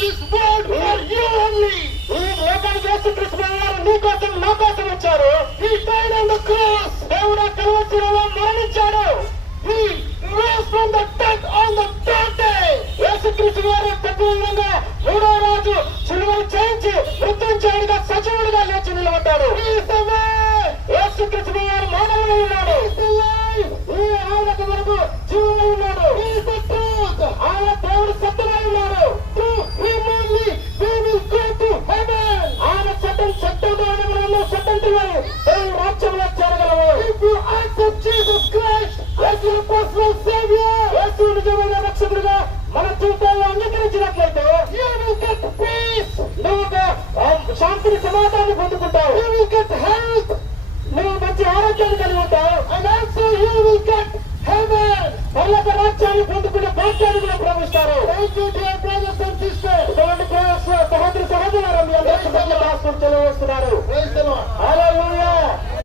this world for you only. ఈ లోకానికి యేసుక్రీస్తు వారు నీ కోసం నా కోసం వచ్చారు. He died on the cross. దేవుడు కలువరి శిలువలో మరణించాడు. He rose from the dead on the third day. యేసుక్రీస్తు వారు తప్పకుండా మూడో రోజు శిలువను చేయించి మృత్యుంజయుడిగా సజీవుడిగా లేచి నిలబడ్డాడు. He is the way. యేసుక్రీస్తు వారు మానవుడై ఉన్నాడు. ఆయనకు వరకు జీవమై ఉన్నాడు. He is the truth. ఆయన దేవుడు సత్యమై ఉన్నాడు. Through him only we will go to heaven. ఆయన సత్యంలో స్వతంత్రులై దేవుని రాజ్యంలో చేరగలము. If you accept Jesus Christ as your personal savior, యేసు నిజమైన రక్షకుడిగా మన జీవితాల్లో అంగీకరించినట్లయితే you will get peace. నువ్వు శాంతిని సమాధానాన్ని పొందుకుంటావు. You will get health. నువ్వు మంచి ఆరోగ్యాన్ని కలిగి ఉంటావు. And also you will get heaven. పరలోక రాజ్యాన్ని పొందుకునే భాగ్యాన్ని కూడా ప్రవేశిస్తారు. Thank you dear brothers and sisters. సహోదరి సహోదరులారా